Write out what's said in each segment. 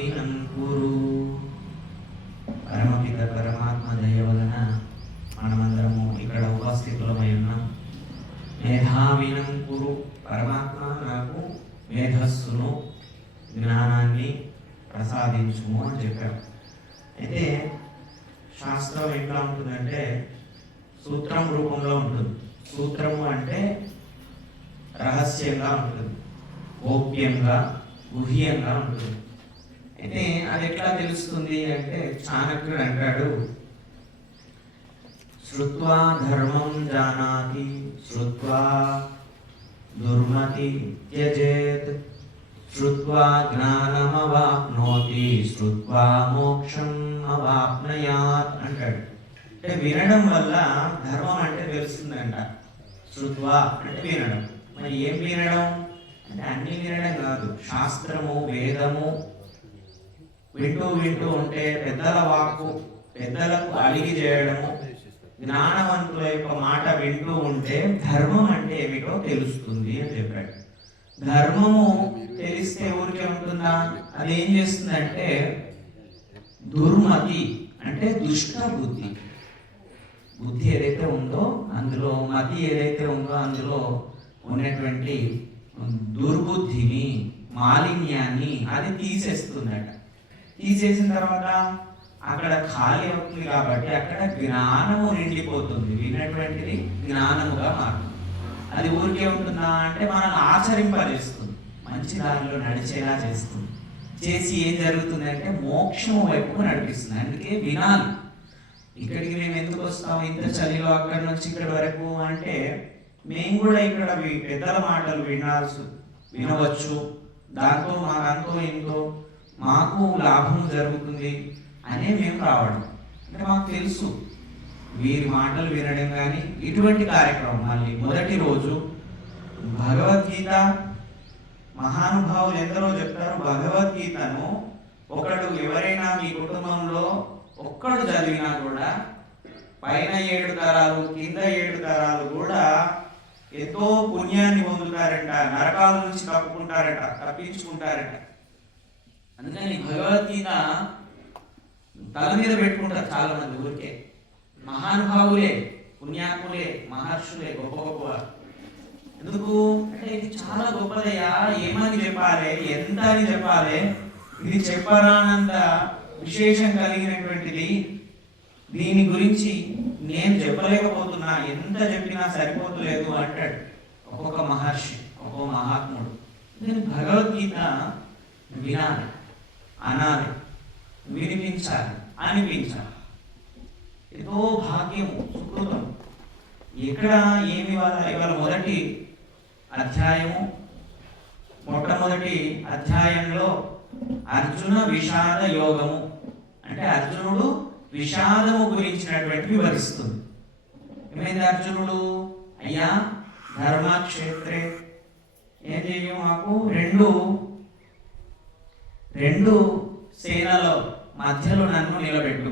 మేధావినం కురు. పరమపిత పరమాత్మ దయ వలన మనమందరము ఇక్కడ ఉపస్థితులమై ఉన్నాం. మేధావినం కురు, పరమాత్మ నాకు మేధస్సును జ్ఞానాన్ని ప్రసాదించుము అని చెప్పారు. అయితే శాస్త్రం ఎట్లా ఉంటుందంటే సూత్రం రూపంలో ఉంటుంది. సూత్రము అంటే రహస్యంగా ఉంటుంది, గోప్యంగా గుహ్యంగా ఉంటుంది. అయితే అది ఎట్లా తెలుస్తుంది అంటే చాణక్యుడు అంటాడు, శ్రుత్వా ధర్మం జానాతి శ్రుత్వా దుర్మతి త్యజేత్ శ్రుత్వా జ్ఞానమవాప్నోతి శ్రుత్వా మోక్షం అవాప్నయాత్ అంటాడు. అంటే వినడం వల్ల ధర్మం అంటే తెలుస్తుందంట. శ్రుత్వా అంటే వినడం. మరి ఏం వినడం అంటే అన్ని వినడం కాదు, శాస్త్రము వేదము వింటూ వింటూ ఉంటే పెద్దల వాక్కు, పెద్దలకు అడిగి చేయడము, జ్ఞానవంతుల యొక్క మాట వింటూ ఉంటే ధర్మం అంటే ఏమిటో తెలుస్తుంది అని చెప్పాడు. ధర్మము తెలిస్తే ఊరికే ఉంటుందా? అది ఏం చేస్తుందంటే దుర్మతి అంటే దుష్ట బుద్ధి. బుద్ధి ఏదైతే ఉందో అందులో, మతి ఏదైతే ఉందో అందులో ఉన్నటువంటి దుర్బుద్ధిని, మాలిన్యాన్ని అది తీసేస్తుందట. తీసేసిన తర్వాత అక్కడ ఖాళీ అవుతుంది కాబట్టి అక్కడ జ్ఞానము నిండిపోతుంది. విన్నటువంటిది జ్ఞానముగా మారుతుంది. అది ఊరికే ఉంటుందా అంటే మనల్ని ఆచరింపజేస్తుంది, మంచి దారిలో నడిచేలా చేస్తుంది. చేసి ఏం జరుగుతుంది అంటే మోక్షం వైపు నడిపిస్తుంది. అందుకే వినాలి. ఇక్కడికి మేము ఎందుకు వస్తాం ఇంత చలిలో అక్కడి నుంచి ఇక్కడి వరకు అంటే మేము కూడా ఇక్కడ పెద్దల మాటలు వినవచ్చు, దాంతో మాకంతో ఎంతో మాకు లాభం జరుగుతుంది అనే మేము రావడం. అంటే మాకు తెలుసు వీరి మాటలు వినడం కానీ ఇటువంటి కార్యక్రమం. మళ్ళీ మొదటి రోజు భగవద్గీత మహానుభావులు ఎందరో చెప్తారు, భగవద్గీతను ఒకడు ఎవరైనా మీ కుటుంబంలో ఒక్కడు చదివినా కూడా పైన 7 తరాలు కింద 7 తరాలు కూడా ఎంతో పుణ్యాన్ని పొందుతారట, నరకాల నుంచి తప్పించుకుంటారట. అందుకని భగవద్గీత తల మీద పెట్టుకుంటారు చాలా మంది. ఊరికే మహానుభావులే, పుణ్యాత్ములే, మహర్షులే, గొప్ప గొప్పవారు. ఎందుకు అంటే ఇది చాలా గొప్పదయ్యా, ఏమని చెప్పాలి, ఎంత అని చెప్పాలి, ఇది చెప్పరానంత విశేషం కలిగినటువంటిది, దీని గురించి నేను చెప్పలేకపోతున్నా, ఎంత చెప్పినా సరిపోతులేదు అంటాడు ఒక్కొక్క మహర్షి, ఒక్కొక్క మహాత్ముడు. నేను భగవద్గీత వినాలి, అనాలి, వినిపించాలి, అనిపించాలి. ఎంతో భాగ్యము, సుకృతం. ఎక్కడ ఏమి ఇవాళ మొదటి అధ్యాయము, మొట్టమొదటి అధ్యాయంలో అర్జున విషాద యోగము అంటే అర్జునుడు విషాదము గురించినటువంటి వివరిస్తుంది. ఏమైంది అర్జునుడు, అయ్యా ధర్మక్షేత్రే ఏం చెయ్యి, మాకు రెండు సేనల మధ్యలో నన్ను నిలబెట్టు,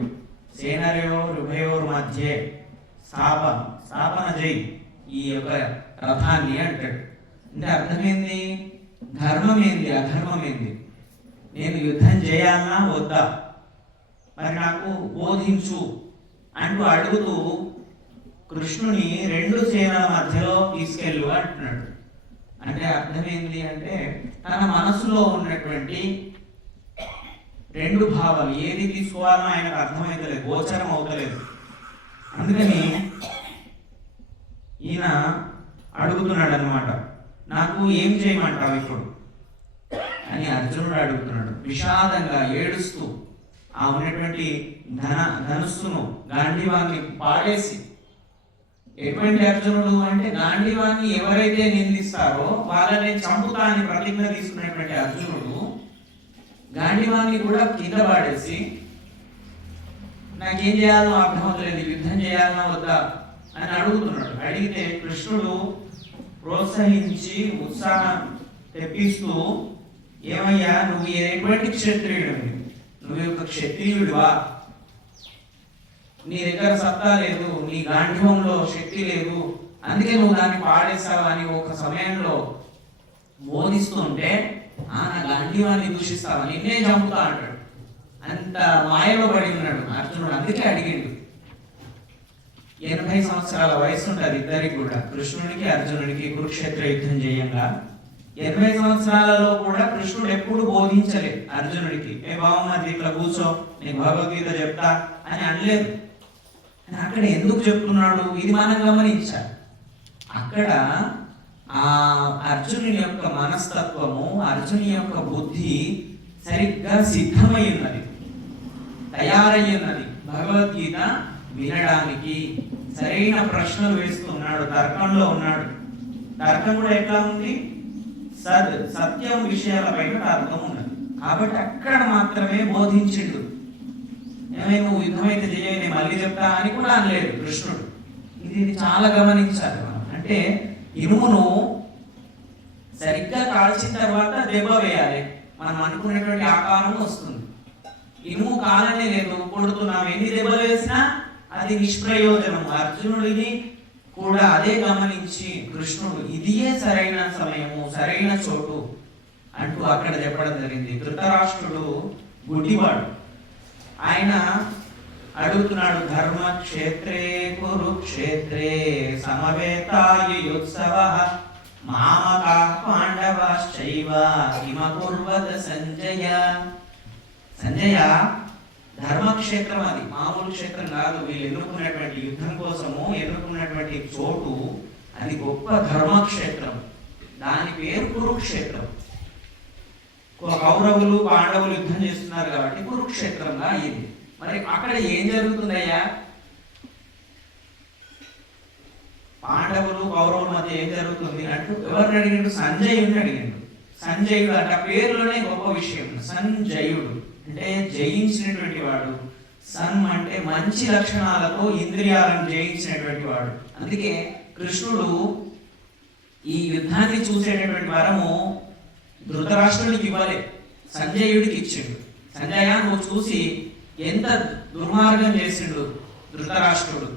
సేనయోరుభయోర్ మధ్య స్థాపన చేయి ఈ యొక్క రథాన్ని అంటాడు. అంటే అర్థమైంది, ధర్మం ఏంది అధర్మం ఏంది, నేను యుద్ధం చేయాలన్నా వద్దా, మరి నాకు బోధించు అంటూ అడుగుతూ కృష్ణుని 2 సేనల మధ్యలో తీసుకెళ్ళు అంటున్నాడు. అంటే అర్థమైంది అంటే తన మనసులో ఉన్నటువంటి 2 భావాలు ఏది తీసుకోవాలో ఆయనకు అర్థమైతలేదు, గోచరం అవుతలేదు. అందుకని ఈయన అడుగుతున్నాడు అన్నమాట, నాకు ఏం చేయమంటావు ఇప్పుడు అని అర్జునుడు అడుగుతున్నాడు. విషాదంగా ఏడుస్తూ ఆ ఉన్నటువంటి ధనుస్సును, గాంధీవాన్ని పాడేసి. ఎటువంటి అర్జునుడు అంటే గాంధీవాన్ని ఎవరైతే నిందిస్తారో వాళ్ళని చంపుతా అని ప్రతిజ్ఞ తీసుకున్నటువంటి అర్జునుడు గాంధీవాన్ని కూడా కింద పాడేసి నాకేం చేయాలో అర్థం అవుతలేదు, యుద్ధం చేయాలన్నా వద్దా అని అడుగుతున్నాడు. అడిగితే కృష్ణుడు ప్రోత్సహించి ఉత్సాహం తెప్పిస్తూ, ఏమయ్యా నువ్వు ఎటువంటి క్షత్రియుడు, నువ్వు ఒక క్షత్రియుడివా, నీ దగ్గర సత్తా లేదు, నీ గాంధీవంలో శక్తి లేదు, అందుకే నువ్వు దాన్ని పాడేస్తావు అని ఒక సమయంలో బోధిస్తుంటే నా గాంధీవాన్ని దూషిస్తావా, నిన్నే చంపుతా అంటాడు. అంత మాయలో పడి ఉన్నాడు అర్జునుడు. అందుకే అడిగిండు. 80 సంవత్సరాల వయసు ఉంటుంది ఇద్దరికి కూడా, కృష్ణుడికి అర్జునుడికి కురుక్షేత్ర యుద్ధం చేయంగా. 80 సంవత్సరాలలో కూడా కృష్ణుడు ఎప్పుడు బోధించలే అర్జునుడికి, ఏ బావమది ఇట్లా కూర్చో నీకు భగవద్గీత చెప్తా అని అనలేదు. అక్కడ ఎందుకు చెప్తున్నాడు ఇది మనం గమనించాలి. అక్కడ ఆ అర్జునుని యొక్క మనస్తత్వము, అర్జుని యొక్క బుద్ధి సరిగ్గా సిద్ధమై ఉన్నది, తయారై ఉన్నది భగవద్గీత వినడానికి. సరైన ప్రశ్నలు వేస్తున్నాడు, తర్కంలో ఉన్నాడు. తర్కం కూడా ఎట్లా ఉంది, సత్యం విషయాలపైన తర్కం ఉన్నది. కాబట్టి అక్కడ మాత్రమే బోధించిండు. ఏమైనా నువ్వు యుద్ధం అయితే చేయ, నేను మళ్ళీ చెప్తా అని కూడా అనలేదు కృష్ణుడు. ఇది చాలా గమనించాలి మనం. అంటే ఇనుమును సరిగ్గా కాల్చిన తర్వాత దెబ్బ వేయాలి, మనం అనుకునేటువంటి ఆకారం వస్తుంది. ఇనుము కాలనే లేదు, కొడుతున్నాం, ఎన్ని దెబ్బలు వేసినా అది నిష్ప్రయోజనం. అర్జునుడిని కూడా అదే గమనించి కృష్ణుడు ఇదియే సరైన సమయము, సరైన చోటు అంటూ అక్కడ చెప్పడం జరిగింది. ధృతరాష్ట్రుడు గుడ్డివాడు, ఆయన అడుగుతున్నాడు, ధర్మక్షేత్రే కురుక్షేత్రే సమవేతాయుత్సవః మామకాః పాండవాశ్చైవ కిమకుర్వత సంజయ. సంజయ, ధర్మక్షేత్రం అది మామూలు క్షేత్రం కాదు. వీళ్ళు ఎన్నుకున్నటువంటి యుద్ధం కోసము ఎన్నుకున్నటువంటి చోటు అది గొప్ప ధర్మక్షేత్రం. దాని పేరు కురుక్షేత్రం. కౌరవులు పాండవులు యుద్ధం చేస్తున్నారు కాబట్టి కురుక్షేత్రంగా అయ్యింది. మరి అక్కడ ఏం జరుగుతుందయ్యా, పాండవులు కౌరవుల మధ్య ఏం జరుగుతుంది అంటూ ఎవరిని అడిగిండు, సంజయుడిని అడిగిండు. సంజయుడు అంటే ఆ పేరులోనే గొప్ప విషయం. సంజయుడు అంటే జయించినటువంటి వాడు. సన్ అంటే మంచి లక్షణాలతో ఇంద్రియాలను జయించినటువంటి వాడు. అందుకే కృష్ణుడు ఈ యుద్ధాన్ని చూసేటటువంటి వరము ధృతరాష్ట్రుడికి ఇవ్వలే, సంజయుడికి ఇచ్చిండు. సంజయ, నువ్వు చూసి ఎంత దుర్మార్గం చేసిండు ధృతరాష్ట్రుడు,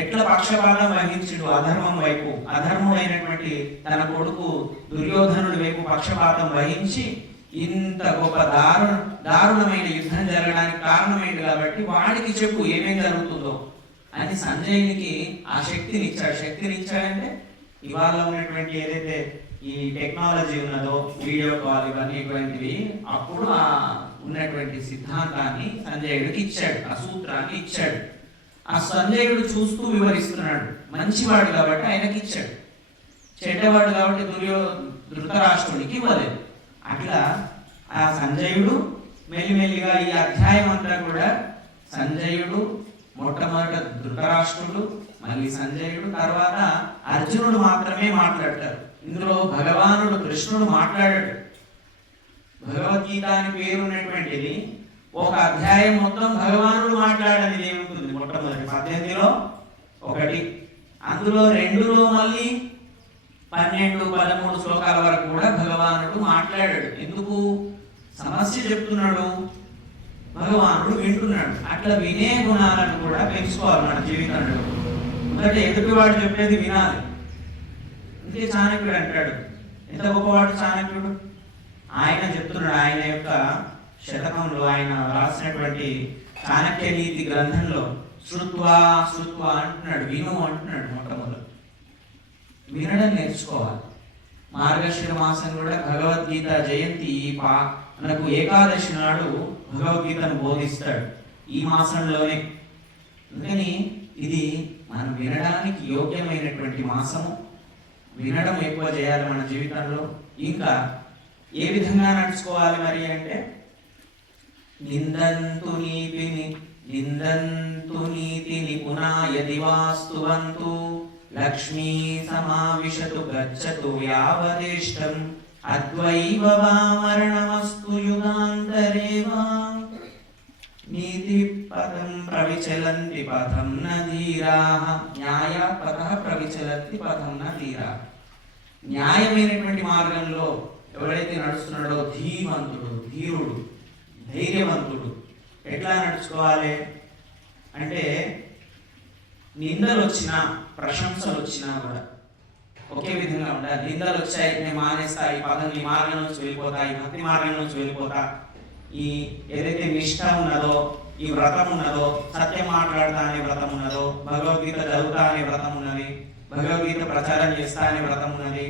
ఎట్లా పక్షపాతం వహించిండు అధర్మం వైపు. అధర్మమైనటువంటి తన కొడుకు దుర్యోధనుడి వైపు పక్షపాతం వహించి ఇంత గొప్ప దారుణమైన యుద్ధం జరగడానికి కారణమైంది. కాబట్టి వాడికి చెప్పు ఏమేం జరుగుతుందో అని సంజయునికి ఆ శక్తినిచ్చాడంటే ఇవాళ ఉన్నటువంటి ఏదైతే ఈ టెక్నాలజీ ఉన్నదో, వీడియో కాల్ ఇవన్నీ ఇటువంటివి, అప్పుడు ఆ ఉన్నటువంటి సిద్ధాంతాన్ని సంజయుడికి ఇచ్చాడు, ఆ సూత్రాన్ని ఇచ్చాడు. ఆ సంజయుడు చూస్తూ వివరిస్తున్నాడు. మంచివాడు కాబట్టి ఆయనకి ఇచ్చాడు, చెడ్డవాడు కాబట్టి ధృతరాష్ట్రుడికి ఇవ్వలేదు. అట్లా ఆ సంజయుడు మెల్లిమెల్లిగా ఈ అధ్యాయం అంతా కూడా సంజయుడు, మొట్టమొదట ధృతరాష్ట్రుడు, మళ్ళీ సంజయుడు, తర్వాత అర్జునుడు మాత్రమే మాట్లాడతారు. ఇందులో భగవానుడు కృష్ణుడు మాట్లాడాడు. భగవద్గీత అని పేరున్నటువంటిది ఒక అధ్యాయం మొత్తం భగవానుడు మాట్లాడని ఏముంటుంది, మొట్టమొదటి 18లో ఒకటి, అందులో 2లో మళ్ళీ 12, 13 శ్లోకాల వరకు కూడా భగవానుడు మాట్లాడాడు. ఎందుకు? సమస్య చెప్తున్నాడు, భగవానుడు వింటున్నాడు. అట్లా వినే గుణాలను కూడా పెంచుకోవాలి మన జీవితంలో. ఎందుకంటే ఎదుటివాడు చెప్పేది వినాలి. అందుకే చాణక్యుడు అంటాడు, ఎంత గొప్పవాడు చాణక్యుడు. ఆయన చెప్తున్నాడు, ఆయన యొక్క శతకంలో ఆయన రాసినటువంటి చాణక్య నీతి గ్రంథంలో శృత్వా అంటున్నాడు, విను అంటున్నాడు. మొట్టమొదటి వినడం నేర్చుకోవాలి. మార్గశిర మాసం కూడా భగవద్గీత జయంతి మనకు ఏకాదశి నాడు భగవద్గీతను బోధిస్తాడు ఈ మాసంలోనే. అందుకని ఇది మనం వినడానికి యోగ్యమైనటువంటి మాసము. వినడం ఎక్కువ చేయాలి మన జీవితంలో. ఇంకా ఏ విధంగా నడుచుకోవాలి మరి అంటే, నిందంతు నీతిని పునాయది వాస్తువంతు లక్ష్మీ సమావిశతు గచ్చతు యావదేష్టం అద్వైవ వా మరణమస్తు యుగాంతరేవా నీతి పథం ప్రవిచలంతి పథం న ధీరాః న్యాయ పథః ప్రవిచలంతి పథం న ధీరాః. న్యాయమైనటువంటి మార్గంలో ఎవరైతే నడుస్తున్నాడో ధీరుడు, ధైర్యవంతుడు. ఎట్లా నడుచుకోవాలి అంటే, నిందలు వచ్చినా ప్రశంసలు వచ్చినా కూడా ఒకే విధంగా ఉండాలి. నిందలు వచ్చాయి, నేను మానేస్తా, ఈ పదం ఈ మార్గం నుంచి వెళ్ళిపోతా, ఈ భక్తి మార్గం నుంచి వెళ్ళిపోతా, ఈ ఏదైతే నిష్ఠ ఉన్నదో, ఈ వ్రతం ఉన్నదో, సత్యం మాట్లాడతా అనే వ్రతం ఉన్నదో, భగవద్గీత చదువుతా అనే వ్రతం ఉన్నది, భగవద్గీత ప్రచారం చేస్తా అనే వ్రతం ఉన్నది,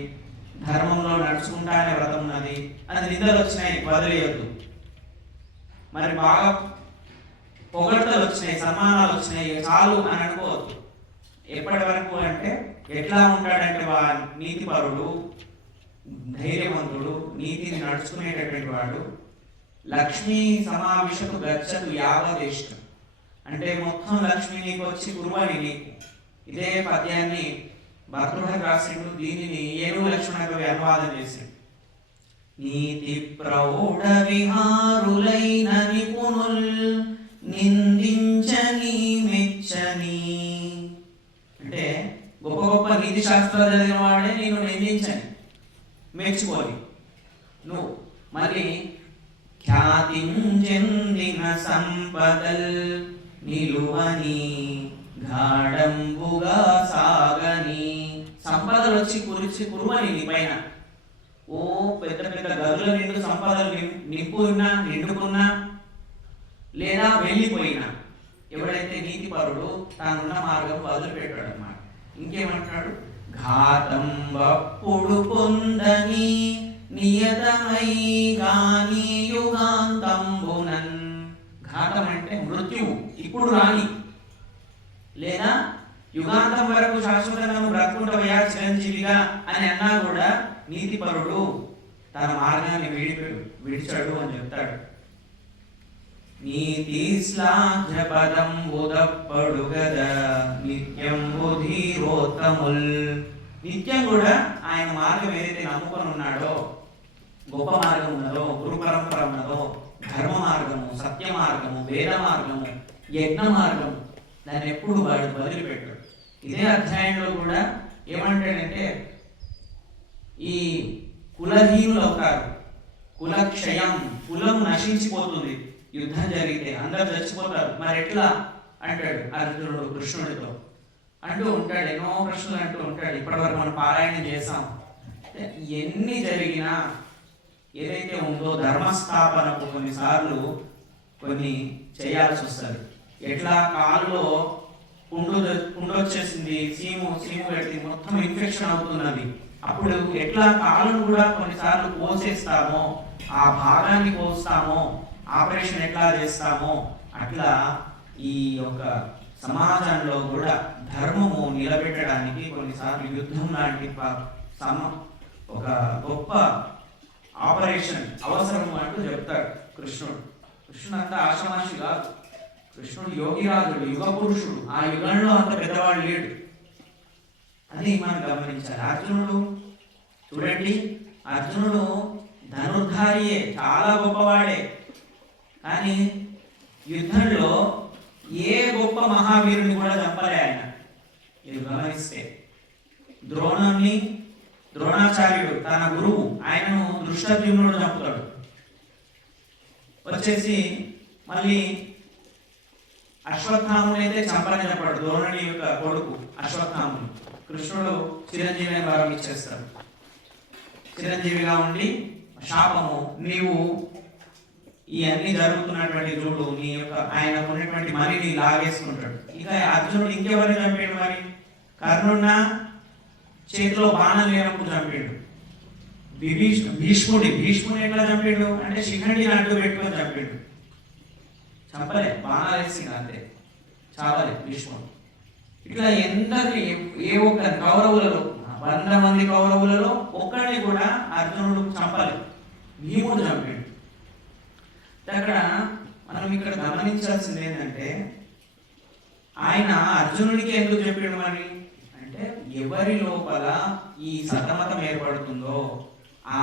ధర్మంలో నడుచుకుంటా అనే వ్రతం ఉన్నది, అది నిందలు వచ్చినాయి వదిలేయొద్దు. మరి బాగా పొగడ్తలు వచ్చినాయి, సన్మానాలు వచ్చినాయి, చాలు అని అనుకోవద్దు. ఎప్పటి వరకు అంటే ఎట్లా ఉంటాడంటే నీతిపరుడు, ధైర్యవంతుడు, నీతిని నడుచుకునేటటువంటి వాడు, లక్ష్మీ సమావిశకు గచ్చతు యావదేష్టం అంటే మొత్తం లక్ష్మి నీకు వచ్చి కురువని నీకు. ఇదే పద్యాన్ని భర్తృహరి రాసిండు. దీనిని ఏనుగు లక్ష్మణ కవి అనువాదం చేసిండు. నీతి ప్రౌఢ విహారులైన నిపుణుల్ నిందించని మెచ్చని అంటే గొప్ప గొప్ప నీతి శాస్త్రాలు చదివిన వాడే నేను నిందించని మెచ్చుకోని నువ్వు మళ్ళీ ఖ్యాతిం చెందిన సంపదల్ నిలువని గాఢంబుగా సాగని సంపదలు వచ్చి కురువని నీ పైన. ఓ పెద్ద పెద్ద గదుల నిండు సంపదలు నింపున్నా నిండుకున్నా లేదా వెళ్ళిపోయినా ఎవడైతే నీతిపరుడు తానున్న మార్గం వదిలిపెట్టాడు అన్నమాట. ఇంకేమంటున్నాడు? ఘాతం వప్పుడు పొందని నియతమై గాని యుగాంతంబునన్. ఘాతం అంటే మృత్యువు, ఇప్పుడు రాని లేదా యుగాంతం వరకు శాశ్వతంగా బ్రతుకుంటావయ్యా చిరంజీవిగా అని అన్నా కూడా నీతిపరుడు తన మార్గాన్ని విడిచాడు అని చెప్తాడు. నీతి శ్లాఘ్య పదం ఉదప్పడు గదా నిత్యం ధీరోత్తముల్. నిత్యం కూడా ఆయన మార్గం ఏదైతే నమ్ముకొని ఉన్నాడో, గొప్ప మార్గం ఉన్నదో, గురు పరంపర ఉన్నదో, ధర్మ మార్గము, సత్య మార్గము, వేద మార్గము, యజ్ఞ మార్గము, దాన్ని ఎప్పుడు వాడు వదిలిపెట్టాడు. ఇదే అధ్యాయంలో కూడా ఏమంటాడంటే ఈ కులహీనులు అవుతారు, కులక్షయం, కులం నశించిపోతుంది, యుద్ధం జరిగితే అందరు చచ్చిపోతారు, మరి ఎట్లా అంటాడు అర్జునుడు కృష్ణుడితో. అంటూ ఉంటాడు, ఎన్నో ప్రశ్నలు అంటూ ఉంటాడు. ఇప్పటివరకు మనం పారాయణం చేసాం. ఎన్ని జరిగినా ఏదైతే ఉందో ధర్మస్థాపనకు కొన్నిసార్లు కొన్ని చేయాల్సి వస్తుంది. ఎట్లా కాలులో పుండు వచ్చేసింది, సీము పెట్టి మొత్తం ఇన్ఫెక్షన్ అవుతున్నది, అప్పుడు ఎట్లా కాలును కూడా కొన్నిసార్లు కోసేస్తామో, ఆ భాగాన్ని కోస్తామో, ఆపరేషన్ ఎట్లా చేస్తామో, అట్లా ఈ యొక్క సమాజంలో కూడా ధర్మము నిలబెట్టడానికి కొన్నిసార్లు యుద్ధం లాంటి ఒక గొప్ప ఆపరేషన్ అవసరం అంటూ చెప్తాడు కృష్ణుడు. కృష్ణుడు అంత ఆషమాషి కాదు, కృష్ణుడు యోగిరాజుడు, యుగ పురుషుడు. ఆ యుగంలో అంత పెద్దవాడు లేడు, అది మనం గమనించాలి. అర్జునుడు చూడండి, అర్జునుడు ధనుర్ధారియే, చాలా గొప్పవాడే, కానీ యుద్ధంలో ఏ గొప్ప మహావీరుని కూడా చంపలే ఆయన. మీరు గమనిస్తే ద్రోణాచార్యుడు తన గురువు, ఆయనను దృష్టద్యుమ్నుడు చంపుతాడు. వచ్చేసి మళ్ళీ అశ్వత్థాముని అయితే చంపని చెప్పాడు, ద్రోణుని యొక్క కొడుకు అశ్వత్థాముని. కృష్ణుడు చిరంజీవి వరం ఇచ్చేస్తాడు. చిరంజీవిగా ఉండి శాపము, నీవు ఈ అన్ని జరుగుతున్నటువంటి చూడు, నీ యొక్క ఆయన ఉన్నటువంటి మనీని లాగేసుకుంటాడు. ఇక అర్జునుడు ఇంకెవరిని చంపాడు? మరి కర్ణున్న చేతిలో బాణం లేనప్పుడు చంపాడు. భీష్ముడు ఎట్లా చంపాడు అంటే శిఖండిని అడ్డు పెట్టుకొని చంపాడు. చంపలే, బాణాలు వేసింది అంతే, చావలే భీష్ముడు. ఇట్లా ఎందరి ఏ ఒక్క కౌరవులలో 100 మంది కౌరవులలో ఒక్కడిని కూడా అర్జునుడు చంపలే, భీముడు చంపాడు. అక్కడ మనం ఇక్కడ గమనించాల్సింది ఏంటంటే ఆయన అర్జునుడికి ఎందుకు చెప్పాడు మరి అంటే, ఎవరి లోపల ఈ సతమతం ఏర్పడుతుందో ఆ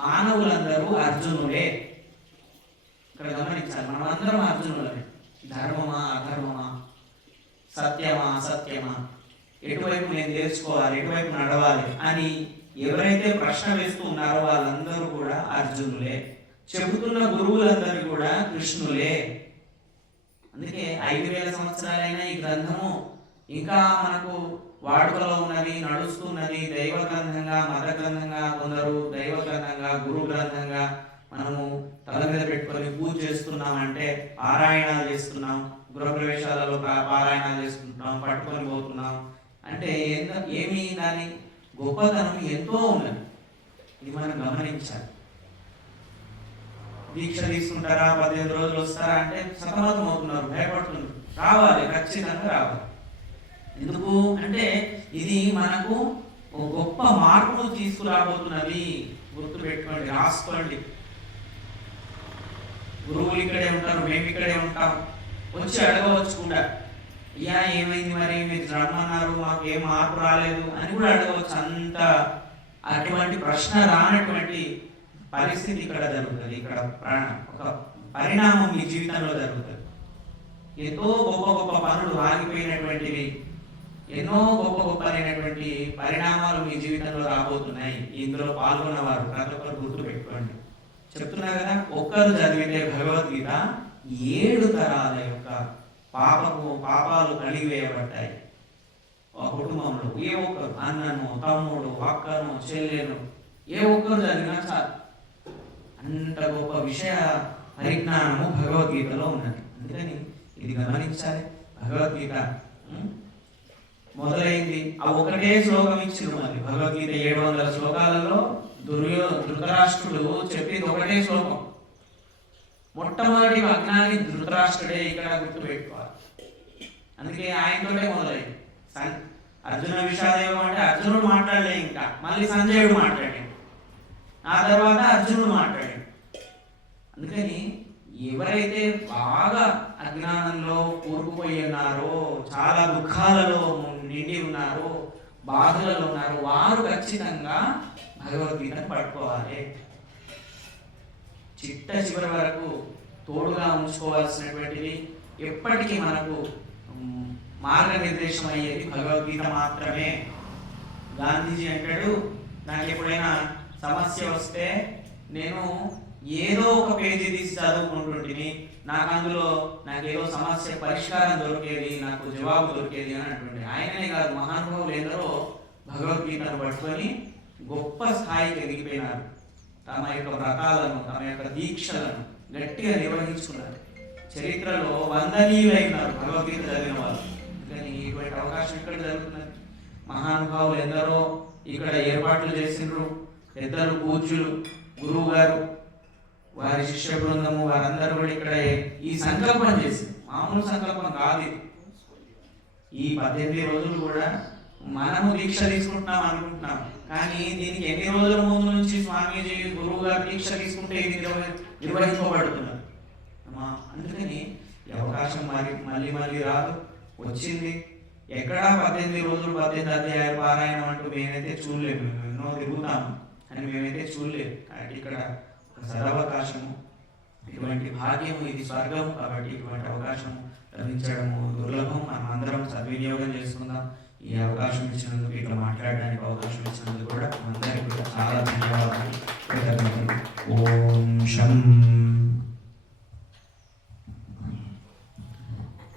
మానవులందరూ అర్జునుడే. ఇక్కడ గమనించాలి, మనం అందరం అర్జునులే. ధర్మమా అధర్మమా, సత్యమా అసత్యమా, ఎటువైపు నేను నేర్చుకోవాలి, ఎటువైపు నడవాలి అని ఎవరైతే ప్రశ్న వేస్తూ ఉన్నారో వాళ్ళందరూ కూడా అర్జునులే. చెబుతున్న గురువులందరూ కూడా కృష్ణులే. అందుకే 5000 సంవత్సరాలైనా ఈ గ్రంథము ఇంకా మనకు వాడుకలో ఉన్నది, నడుస్తున్నది, దైవ గ్రంథంగా, మత గ్రంథంగా, కొందరు దైవ గ్రంథంగా, గురు గ్రంథంగా మనము తల మీద పెట్టుకొని పూజ చేస్తున్నాం, అంటే పారాయణాలు చేస్తున్నాం, గృహప్రవేశాలలో పారాయణాలు చేసుకుంటున్నాం, పట్టుకొని పోతున్నాం అంటే ఏమి దాని గొప్పతనం ఎంతో ఉన్నది. ఇది మనం గమనించాలి. దీక్ష తీసుకుంటారా, 15 రోజులు వస్తారా అంటే సతమతం అవుతున్నారు, భయపడుతున్నారు. రావాలి, ఖచ్చితంగా రావాలి. ఎందుకు అంటే ఇది మనకు ఒక గొప్ప మార్పును తీసుకురాబోతున్నది. గుర్తు పెట్టుకోండి, రాసుకోండి. గురువులు ఇక్కడే ఉంటారు, మేము ఇక్కడే ఉంటాం. వచ్చి అడగవచ్చు కూడా, అయ్యా ఏమైంది మరి, మీరు రమ్మన్నారు, మాకు ఏం మార్పు రాలేదు అని కూడా అడగవచ్చు. అంత అటువంటి ప్రశ్న రానటువంటి పరిస్థితి ఇక్కడ జరుగుతుంది. ఇక్కడ ఒక పరిణామం మీ జీవితంలో జరుగుతుంది. ఎంతో గొప్ప గొప్ప పనులు ఆగిపోయినటువంటివి, ఎన్నో గొప్ప గొప్పలైనటువంటి పరిణామాలు మీ జీవితంలో రాబోతున్నాయి. ఇందులో పాల్గొన్నవారు ప్రతి ఒక్కరు గుర్తు పెట్టుకోండి. చెప్తున్నా కదా, ఒక్కరు చదివితే భగవద్గీత 7 తరాల యొక్క పాపాలు కలిగివేయబడ్డాయి. ఒక కుటుంబంలో ఏ ఒక్కరు, అన్నను, తమ్ముడు, అక్కను, చెల్లెను, ఏ ఒక్కరు చదివినా చాలు. అంత గొప్ప విషయ పరిజ్ఞానము భగవద్గీతలో ఉన్నది. అందుకని ఇది గమనించాలి. భగవద్గీత మొదలైంది, ఆ ఒకటే శ్లోకం ఇచ్చింది. మరి భగవద్గీత 700 శ్లోకాలలో ధృతరాష్ట్రుడు చెప్పింది ఒకటే శ్లోకం. మొట్టమొదటి అజ్ఞాని ధృతరాష్ట్రుడే, ఇక్కడ గుర్తు పెట్టుకోవాలి. అందుకే ఆయనతోనే మొదలైంది. అర్జున విషాదయోగం అంటే అర్జునుడు మాట్లాడలే, ఇంకా మళ్ళీ సంజయుడు మాట్లాడాడు, ఆ తర్వాత అర్జునుడు మాట్లాడాడు. అందుకని ఎవరైతే బాగా అజ్ఞానంలో కూరుకుపోయి ఉన్నారో, చాలా దుఃఖాలలో నిండి ఉన్నారో, బాధలలో ఉన్నారో, వారు ఖచ్చితంగా భగవద్గీతను పట్టుకోవాలి. చిట్ట చివరి వరకు తోడుగా ఉంచుకోవాల్సినటువంటిది, ఎప్పటికీ మనకు మార్గనిర్దేశం అయ్యేది భగవద్గీత మాత్రమే. గాంధీజీ అంటాడు, నాకు ఎప్పుడైనా సమస్య వస్తే నేను ఏదో ఒక పేజీ తీసి చదువుకుంటుంటిని, నాకు ఏదో సమస్య పరిష్కారం దొరికేది, నాకు జవాబు దొరికేది అని అంటుండే. ఆయననే కాదు, మహానుభావులు ఎందరో భగవద్గీతను పట్టుకొని గొప్ప స్థాయికి ఎదిగిపోయినారు. తమ యొక్క వ్రతాలను, తమ యొక్క దీక్షలను గట్టిగా నిర్వహించుకున్నారు. చరిత్రలో వందనీయులైనారు భగవద్గీత చదివిన వాళ్ళు. కానీ ఇటువంటి అవకాశం ఇక్కడ జరుగుతున్నది. మహానుభావులు ఎందరో ఇక్కడ ఏర్పాట్లు చేసిండ్రు. పెద్దలు, పూజ్యులు, గురువు గారు, వారి శిష్య బృందము, వారందరూ కూడా ఇక్కడ ఈ సంకల్పం చేసింది. మామూలు సంకల్పం కాదు ఇది. ఈ 18 రోజులు కూడా మనము దీక్ష తీసుకుంటున్నాం అనుకుంటున్నాం, కానీ దీనికి ఎన్ని రోజుల ముందు నుంచి స్వామీజీ, గురువు గారు దీక్ష తీసుకుంటే ఇది నిర్వహింపబడుతున్నారు. అందుకని ఈ అవకాశం మళ్ళీ రాదు, వచ్చింది. ఎక్కడా 18 రోజులు 18 అధ్యాయాలు పారాయణం అంటూ మేమైతే చూడలేము. మేము ఎన్నో తిరుగుతాము అని మేమైతే చూడలేము. కాబట్టి ఇక్కడ ఒక సదవకాశము, ఇటువంటి భాగ్యము, ఇది స్వర్గం. కాబట్టి ఇటువంటి అవకాశం లభించడము దుర్లభం. మనం అందరం సద్వినియోగం చేసుకుందాం. ఈ అవకాశం ఇచ్చినందుకు, ఇట్లా మాట్లాడడానికి అవకాశం ఇచ్చినందుకు కూడా అందరికీ కూడా చాలా ధన్యవాదాలు. ఓం శం